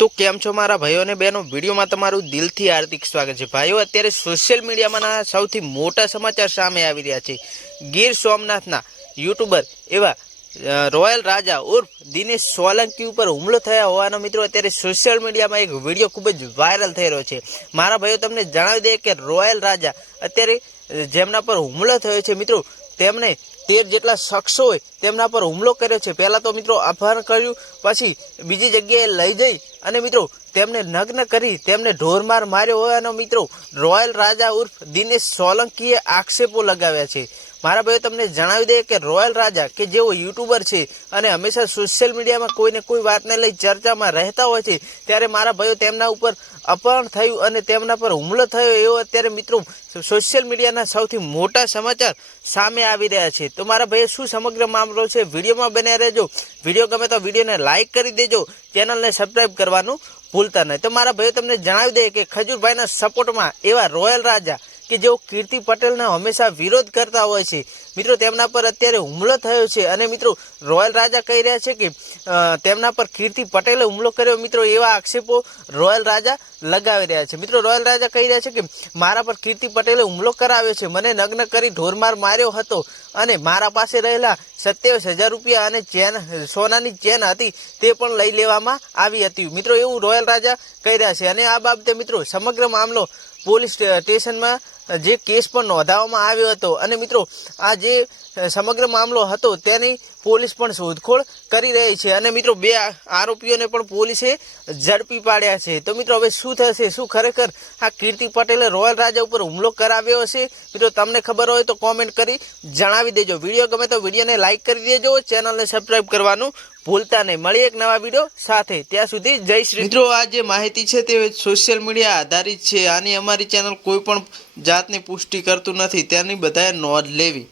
તો કેમ છો મારા ભાઈઓ અને બહેનો? વિડીયોમાં તમારું દિલથી હાર્દિક સ્વાગત છે. ભાઈઓ, અત્યારે સોશિયલ મીડિયામાંના સૌથી મોટા સમાચાર સામે આવી રહ્યા છે. ગીર સોમનાથના યુટ્યુબર એવા રોયલ રાજા ઉર્ફ દિનેશ સોલંકી ઉપર હુમલો થયા હોવાનો મિત્રો અત્યારે સોશિયલ મીડિયામાં એક વીડિયો ખૂબ જ વાયરલ થઈ રહ્યો છે. મારા ભાઈઓ, તમને જણાવી દે કે રોયલ રાજા અત્યારે જેમના પર હુમલો થયો છે મિત્રો તેમણે તેર જેટલા શખ્સો હોય તેમના પર હુમલો કર્યો છે. પહેલાં તો મિત્રો અપહરણ કર્યું, પછી બીજી જગ્યાએ લઈ જઈ અને મિત્રો તેમને નગ્ન કરી તેમને ઢોરમાર માર્યો હોવાનો મિત્રો રોયલ રાજા ઉર્ફ દિનેશ સોલંકીએ આક્ષેપો લગાવ્યા છે. મારા ભાઈઓ તમને જણાવી દઈએ કે રોયલ રાજા, કે જેઓ યુટ્યુબર છે અને હંમેશા સોશિયલ મીડિયામાં કોઈને કોઈ વાતને લઈ ચર્ચામાં રહેતા હોય છે, ત્યારે મારા ભાઈઓ તેમના ઉપર અપહરણ થયું અને તેમના પર હુમલો થયો એવો અત્યારે મિત્રો સોશિયલ મીડિયાના સૌથી મોટા સમાચાર સામે આવી રહ્યા છે. તો મારા ભાઈએ શું સમગ્ર મામલો છે વિડીયોમાં બન્યા રહેજો. વીડિયો ગમે તો વિડીયોને લાઇક કરી દેજો, ચેનલને સબસ્ક્રાઈબ કરવાનું ભૂલતા નહીં. તો મારા ભાઈઓ તમને જણાવી દે કે ખજૂરભાઈના સપોર્ટમાં એવા રોયલ રાજા કે જેઓ કીર્તિ પટેલના હંમેશા વિરોધ કરતા હોય છે. મિત્રો, તેમના પર અત્યારે હુમલો થયો છે અને મિત્રો, રોયલ રાજા કહી રહ્યા છે કે તેમના પર કીર્તિ પટેલે હુમલો કર્યો. મિત્રો, એવા આક્ષેપો રોયલ રાજા લગાવી રહ્યા છે. મિત્રો, રોયલ રાજા કહી રહ્યા છે કે, મારા પર કીર્તિ પટેલે હુમલો કરાવ્યો છે. મને નગ્ન કરી ઢોરમાર માર્યો હતો અને મારા પાસે રહેલા સત્યાવીસ હજાર રૂપિયા અને ચેન, સોનાની ચેન હતી તે પણ લઈ લેવામાં આવી હતી. મિત્રો, એવું રોયલ રાજા કહી રહ્યા છે. અને આ બાબતે, મિત્રો, સમગ્ર મામલો પોલીસ સ્ટેશનમાં જે કેસ પણ નોંધાવવામાં આવ્યો હતો અને મિત્રો, આ જે સમગ્ર મામલો હતો તેની પોલીસ પણ શોધખોળ કરી રહી છે અને મિત્રો, બે આરોપીઓને પણ પોલીસે ઝડપી પાડ્યા છે. તો મિત્રો, હવે શું થશે? શું ખરેખર આ કીર્તિ પટેલે રોયલ રાજા ઉપર હુમલો કરાવ્યો હશે? મિત્રો, તમને ખબર હોય તો કોમેન્ટ કરી જણાવી દેજો. વીડિયો ગમે તો વિડીયોને લાઇક કરી દેજો, ચેનલને સબસ્ક્રાઈબ કરવાનું ભૂલતા નહીં. મળી એક નવા વીડિયો સાથે. ત્યાં સુધી જય શ્રી મિત્રો, આ જે માહિતી છે તે સોશિયલ મીડિયા આધારિત છે. આની અમારી ચેનલ કોઈ પણ જાતની પુષ્ટિ કરતું નથી તેની બધાએ નોંધ લેવી.